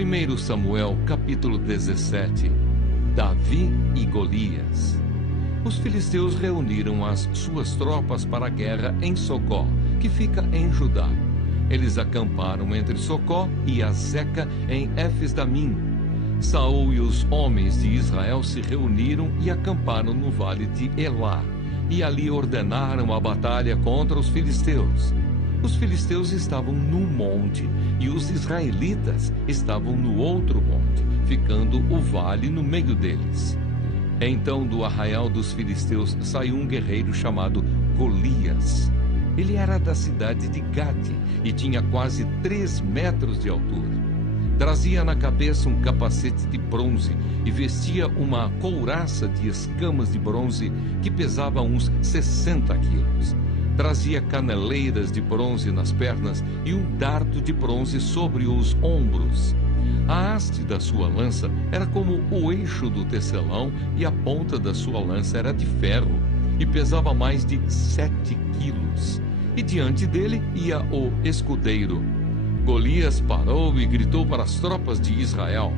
1 Samuel, capítulo 17. Davi e Golias. Os filisteus reuniram as suas tropas para a guerra em Socó, que fica em Judá. Eles acamparam entre Socó e Azeca em Éfes-Damim. Saul e os homens de Israel se reuniram e acamparam no vale de Elá, e ali ordenaram a batalha contra os filisteus. Os filisteus estavam num monte e os israelitas estavam no outro monte, ficando o vale no meio deles. Então do arraial dos filisteus saiu um guerreiro chamado Golias. Ele era da cidade de Gate e tinha quase 3 metros de altura. Trazia na cabeça um capacete de bronze e vestia uma couraça de escamas de bronze que pesava uns 60 quilos. Trazia caneleiras de bronze nas pernas e um dardo de bronze sobre os ombros. A haste da sua lança era como o eixo do tecelão e a ponta da sua lança era de ferro e pesava mais de 7 quilos. E diante dele ia o escudeiro. Golias parou e gritou para as tropas de Israel: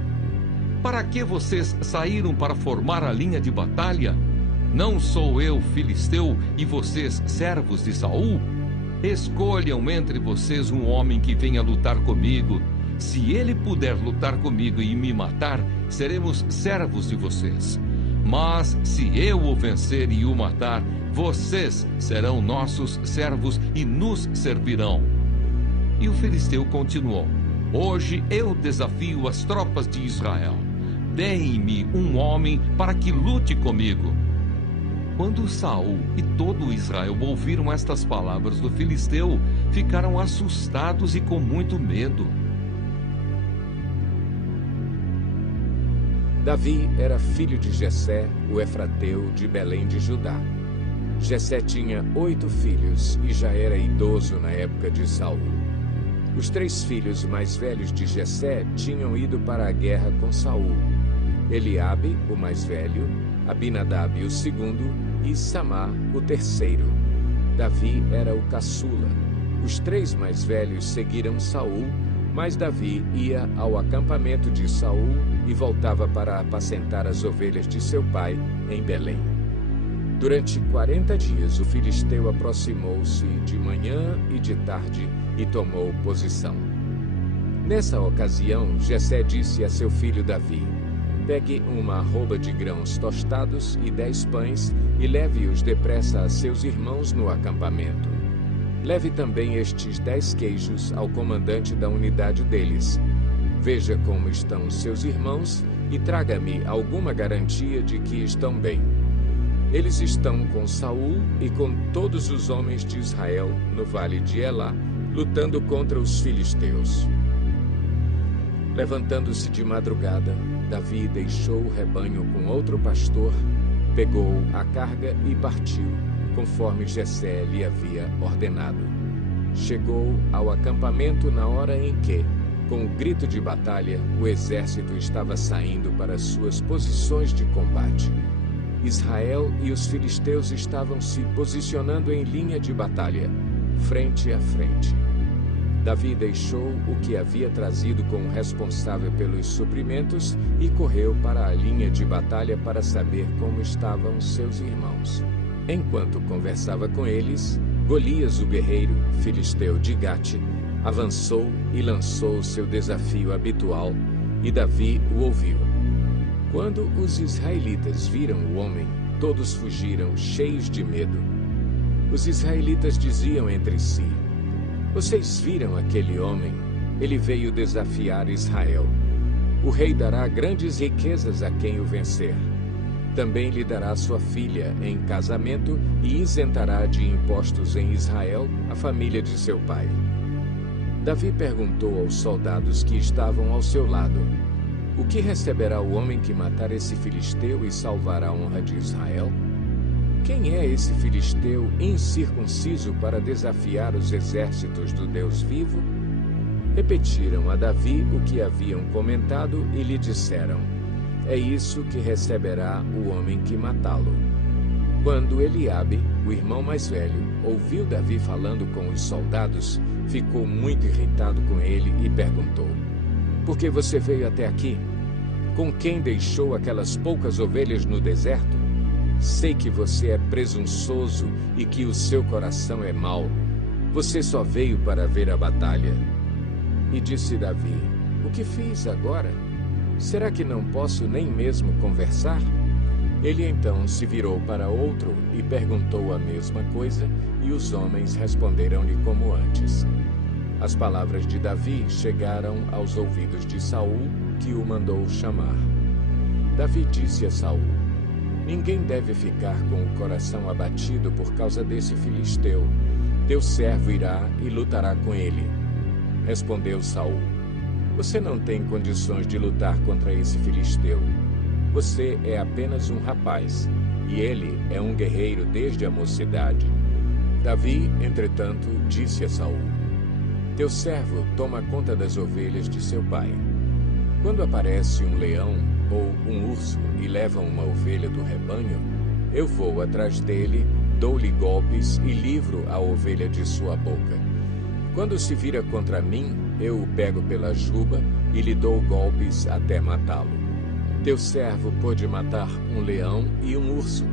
Para que vocês saíram para formar a linha de batalha? Não sou eu filisteu e vocês servos de Saul? Escolham entre vocês um homem que venha lutar comigo. Se ele puder lutar comigo e me matar, seremos servos de vocês. Mas se eu o vencer e o matar, vocês serão nossos servos e nos servirão. E o filisteu continuou: Hoje eu desafio as tropas de Israel. Deem-me um homem para que lute comigo. Quando Saul e todo Israel ouviram estas palavras do filisteu, ficaram assustados e com muito medo. Davi era filho de Jessé, o efrateu de Belém de Judá. Jessé tinha 8 filhos e já era idoso na época de Saul. Os 3 filhos mais velhos de Jessé tinham ido para a guerra com Saul: Eliabe, o mais velho, Abinadab, o segundo, e Samar, o terceiro. Davi era o caçula. Os 3 mais velhos seguiram Saul, mas Davi ia ao acampamento de Saul e voltava para apacentar as ovelhas de seu pai em Belém. Durante 40 dias o filisteu aproximou-se de manhã e de tarde e tomou posição. Nessa ocasião, Jessé disse a seu filho Davi: Pegue uma arroba de grãos tostados e 10 pães e leve-os depressa a seus irmãos no acampamento. Leve também estes 10 queijos ao comandante da unidade deles. Veja como estão os seus irmãos e traga-me alguma garantia de que estão bem. Eles estão com Saul e com todos os homens de Israel no vale de Elá, lutando contra os filisteus. Levantando-se de madrugada, Davi deixou o rebanho com outro pastor, pegou a carga e partiu, conforme Jessé lhe havia ordenado. Chegou ao acampamento na hora em que, com o grito de batalha, o exército estava saindo para suas posições de combate. Israel e os filisteus estavam se posicionando em linha de batalha, frente a frente. Davi deixou o que havia trazido com o responsável pelos suprimentos e correu para a linha de batalha para saber como estavam seus irmãos. Enquanto conversava com eles, Golias, o guerreiro filisteu de Gate, avançou e lançou seu desafio habitual, e Davi o ouviu. Quando os israelitas viram o homem, todos fugiram cheios de medo. Os israelitas diziam entre si: Vocês viram aquele homem? Ele veio desafiar Israel. O rei dará grandes riquezas a quem o vencer. Também lhe dará sua filha em casamento e isentará de impostos em Israel a família de seu pai. Davi perguntou aos soldados que estavam ao seu lado: O que receberá o homem que matar esse filisteu e salvar a honra de Israel? Quem é esse filisteu incircunciso para desafiar os exércitos do Deus vivo? Repetiram a Davi o que haviam comentado e lhe disseram: É isso que receberá o homem que matá-lo. Quando Eliabe, o irmão mais velho, ouviu Davi falando com os soldados, ficou muito irritado com ele e perguntou: Por que você veio até aqui? Com quem deixou aquelas poucas ovelhas no deserto? Sei que você é presunçoso e que o seu coração é mau. Você só veio para ver a batalha. E disse Davi: O que fiz agora? Será que não posso nem mesmo conversar? Ele então se virou para outro e perguntou a mesma coisa, e os homens responderam-lhe como antes. As palavras de Davi chegaram aos ouvidos de Saul, que o mandou chamar. Davi disse a Saul: Ninguém deve ficar com o coração abatido por causa desse filisteu. Teu servo irá e lutará com ele. Respondeu Saul: Você não tem condições de lutar contra esse filisteu. Você é apenas um rapaz, e ele é um guerreiro desde a mocidade. Davi, entretanto, disse a Saul: Teu servo toma conta das ovelhas de seu pai. Quando aparece um leão ou um urso e leva uma ovelha do rebanho, eu vou atrás dele, dou-lhe golpes e livro a ovelha de sua boca. Quando se vira contra mim, eu o pego pela juba e lhe dou golpes até matá-lo. Teu servo pôde matar um leão e um urso.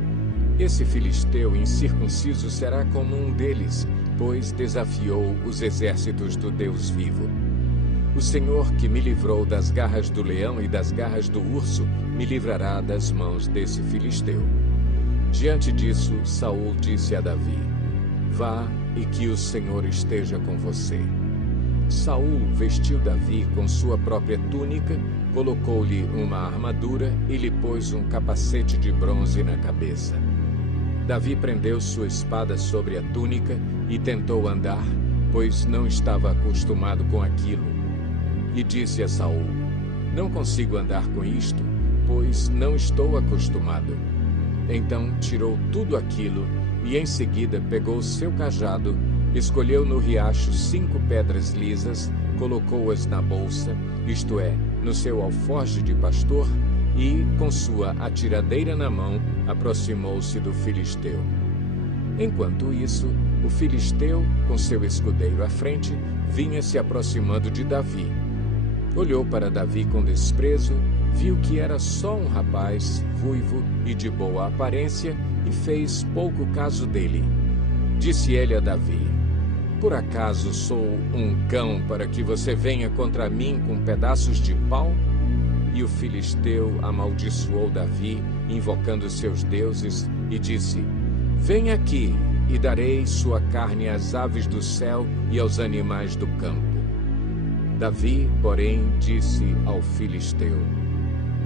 Esse filisteu incircunciso será como um deles, pois desafiou os exércitos do Deus vivo. O Senhor que me livrou das garras do leão e das garras do urso, me livrará das mãos desse filisteu. Diante disso, Saul disse a Davi: Vá e que o Senhor esteja com você. Saul vestiu Davi com sua própria túnica, colocou-lhe uma armadura e lhe pôs um capacete de bronze na cabeça. Davi prendeu sua espada sobre a túnica e tentou andar, pois não estava acostumado com aquilo. E disse a Saul: Não consigo andar com isto, pois não estou acostumado. Então tirou tudo aquilo e em seguida pegou seu cajado, escolheu no riacho 5 pedras lisas, colocou-as na bolsa, isto é, no seu alforje de pastor, e, com sua atiradeira na mão, aproximou-se do filisteu. Enquanto isso, o filisteu, com seu escudeiro à frente, vinha se aproximando de Davi. Olhou para Davi com desprezo, viu que era só um rapaz, ruivo e de boa aparência, e fez pouco caso dele. Disse ele a Davi: Por acaso sou um cão para que você venha contra mim com pedaços de pau? E o filisteu amaldiçoou Davi, invocando seus deuses, e disse: Vem aqui, e darei sua carne às aves do céu e aos animais do campo. Davi, porém, disse ao filisteu: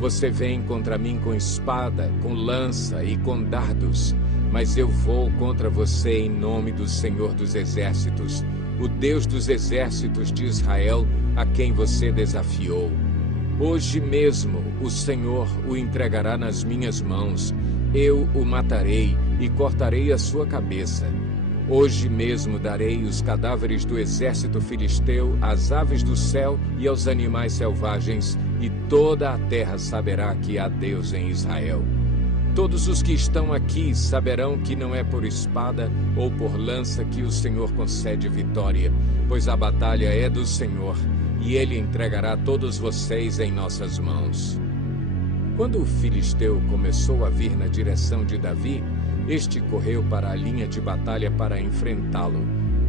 Você vem contra mim com espada, com lança e com dardos, mas eu vou contra você em nome do Senhor dos Exércitos, o Deus dos exércitos de Israel, a quem você desafiou. Hoje mesmo o Senhor o entregará nas minhas mãos. Eu o matarei e cortarei a sua cabeça. Hoje mesmo darei os cadáveres do exército filisteu às aves do céu e aos animais selvagens, e toda a terra saberá que há Deus em Israel. Todos os que estão aqui saberão que não é por espada ou por lança que o Senhor concede vitória, pois a batalha é do Senhor, e Ele entregará todos vocês em nossas mãos. Quando o filisteu começou a vir na direção de Davi, este correu para a linha de batalha para enfrentá-lo.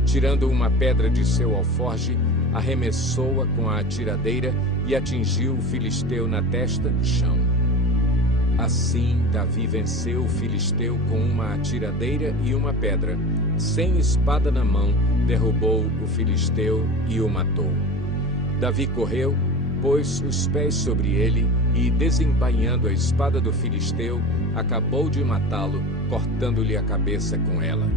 Tirando uma pedra de seu alforje, arremessou-a com a atiradeira e atingiu o filisteu na testa no chão. Assim, Davi venceu o filisteu com uma atiradeira e uma pedra. Sem espada na mão, derrubou o filisteu e o matou. Davi correu, pôs os pés sobre ele e, desembainhando a espada do filisteu, acabou de matá-lo, cortando-lhe a cabeça com ela.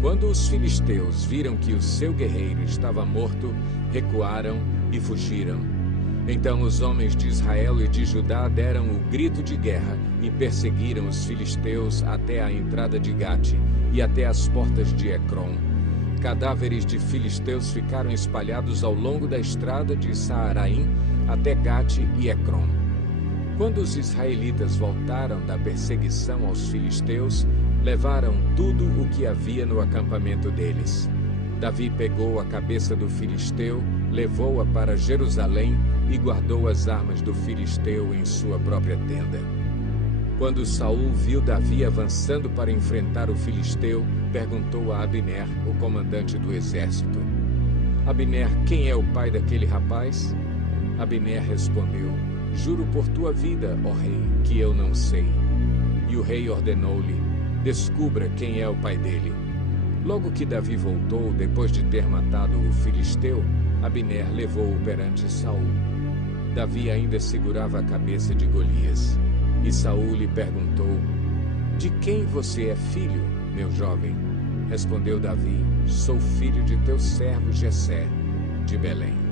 Quando os filisteus viram que o seu guerreiro estava morto, recuaram e fugiram. Então os homens de Israel e de Judá deram o grito de guerra e perseguiram os filisteus até a entrada de Gate e até as portas de Ecrom. Cadáveres de filisteus ficaram espalhados ao longo da estrada de Saaraim até Gate e Ecrom. Quando os israelitas voltaram da perseguição aos filisteus, levaram tudo o que havia no acampamento deles. Davi pegou a cabeça do filisteu levou-a para Jerusalém e guardou as armas do filisteu em sua própria tenda. Quando Saul viu Davi avançando para enfrentar o filisteu, perguntou a Abner, o comandante do exército: Abner, quem é o pai daquele rapaz? Abner respondeu: Juro por tua vida, ó rei, que eu não sei. E o rei ordenou-lhe: Descubra quem é o pai dele. Logo que Davi voltou, depois de ter matado o filisteu, Abner levou-o perante Saul. Davi ainda segurava a cabeça de Golias. E Saul lhe perguntou: De quem você é filho, meu jovem? Respondeu Davi: Sou filho de teu servo Jessé, de Belém.